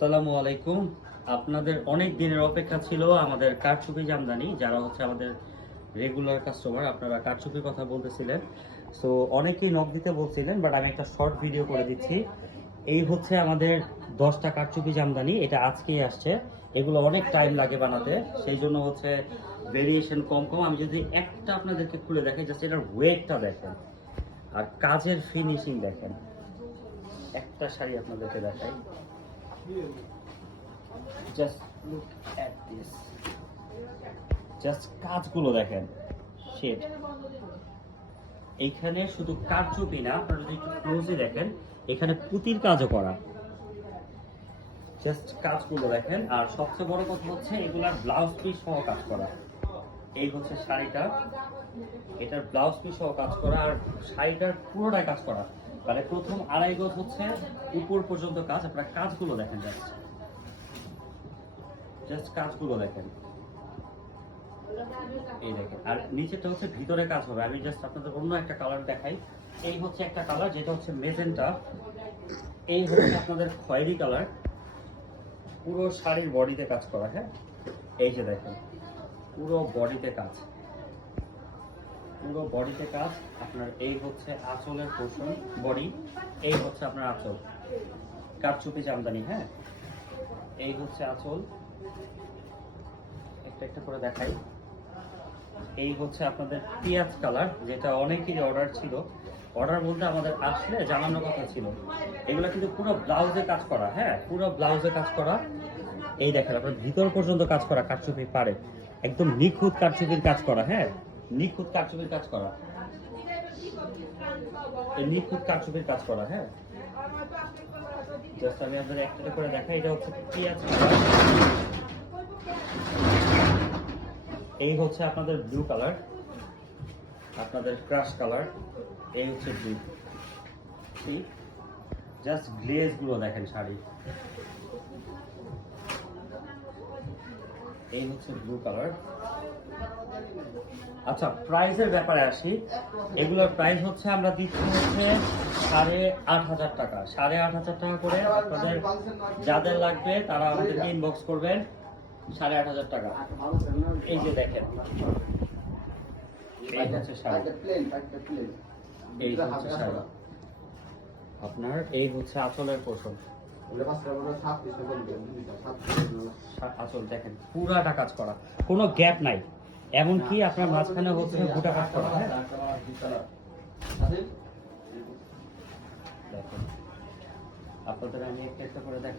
আসসালামু আলাইকুম। আপনাদের অনেক দিনের অপেক্ষা ছিল আমাদের কারচুপি জামদানি, যারা হচ্ছে আমাদের রেগুলার কাস্টমার, আপনারা কারচুপির কথা বলতেছিলেন। সো অনেকেই নক দিতে বলছিলেন, বাট আমি একটা শর্ট ভিডিও করে দিচ্ছি। এই হচ্ছে আমাদের 10টা কারচুপি জামদানি, এটা আজকেই আসছে। এগুলো অনেক টাইম লাগে বানাতে, সেই জন্য হচ্ছে ভেরিয়েশন কম কম। আমি যদি একটা আপনাদেরকে খুলে দেখাই, জাস্ট এটার ওয়েটটা দেখেন আর কাজের ফিনিশিং দেখেন। একটা শাড়ি আপনাদেরকে দেখাই, just look at this, just কাজগুলো দেখেন, শেড। এইখানে শুধু কারচুপি না, আপনারা যদি একটু ক্লোজলি দেখেন, এখানে পুঁতির কাজও করা। জাস্ট কাজগুলো দেখেন। আর সবচেয়ে বড় কথা হচ্ছে এগুলার ব্লাউজ পিস সহ কাজ করা। এই হচ্ছে শাড়িটা, এটার ব্লাউজ পিস সহ কাজ করা, আর শাড়িটার পুরোটাই কাজ করা। মানে প্রথম আড়াই গজ হচ্ছে উপর পর্যন্ত কাজ। আপনারা কাজগুলো দেখেন, জাস্ট কাজগুলো দেখেন, এই দেখেন। আর নিচেটা হচ্ছে ভিতরে কাজ হবে। আমি জাস্ট আপনাদের অন্য একটা কালার দেখাই। এই হচ্ছে একটা কালার, যেটা হচ্ছে মেজেন্টা। এই হচ্ছে আপনাদের খয়েরি কালার। পুরো শাড়ির বডিতে কাজ করা। হ্যাঁ, এই যে দেখেন, পুরো বডিতে কাজ, পুরো বডিতে কাজ। আপনার এই হচ্ছে আঁচলের পোর্শন, বডি। এই হচ্ছে আপনার আঁচল, কারচুপি জামদানি। হ্যাঁ, এই হচ্ছে আঁচল। একটা একটা করে দেখাই। এই হচ্ছে আপনাদের পিঁয়াজ কালার, যেটা অনেকেরই অর্ডার ছিল। অর্ডার বলতে আমাদের আসলে জানানোর কথা ছিল। এগুলো কিন্তু পুরো ব্লাউজে কাজ করা। হ্যাঁ, পুরো ব্লাউজে কাজ করা। এই দেখেন, আপনার ভিতর পর্যন্ত কাজ করা, কারচুপি পারে, একদম নিখুঁত কারচুপির কাজ করা। হ্যাঁ, নিখুঁত কারচুপির কাজ করা, এই নিখুঁত কারচুপির কাজ করা। হ্যাঁ, জাস্ট আমি আপনাদের একটা করে দেখাই। এটা হচ্ছে পিঁয়াজ কালার। এই হচ্ছে আপনাদের ব্লু কালার, আপনাদের ক্রাশ কালার। এই হচ্ছে ব্লু। ঠিক, জাস্ট গ্লেজ গুলো দেখেন শাড়ি। এই হচ্ছে ব্লু কালার। আচ্ছা, প্রাইসের ব্যাপারে আসি। এগুলোর প্রাইস হচ্ছে আমরা দিচ্ছি হচ্ছে 8,500 টাকা। 8,500 টাকা করে। আপনাদের যাদের লাগবে তারা আমাদেরকে ইনবক্স করবেন। 8,500 টাকা। এই যে দেখেন, এই হচ্ছে শাড়ি, এই হচ্ছে শাড়ি আপনার। এই হচ্ছে আঁচলের পোর্শন, আঁচল দেখেন, পুরাটা কাজ করা, কোনো গ্যাপ নাই। এমনকি আপনার মাঝখানে হচ্ছে গোটা কাজ করা। হ্যাঁ, দেখেন, আপনাদের আমি একটা করে দেখ।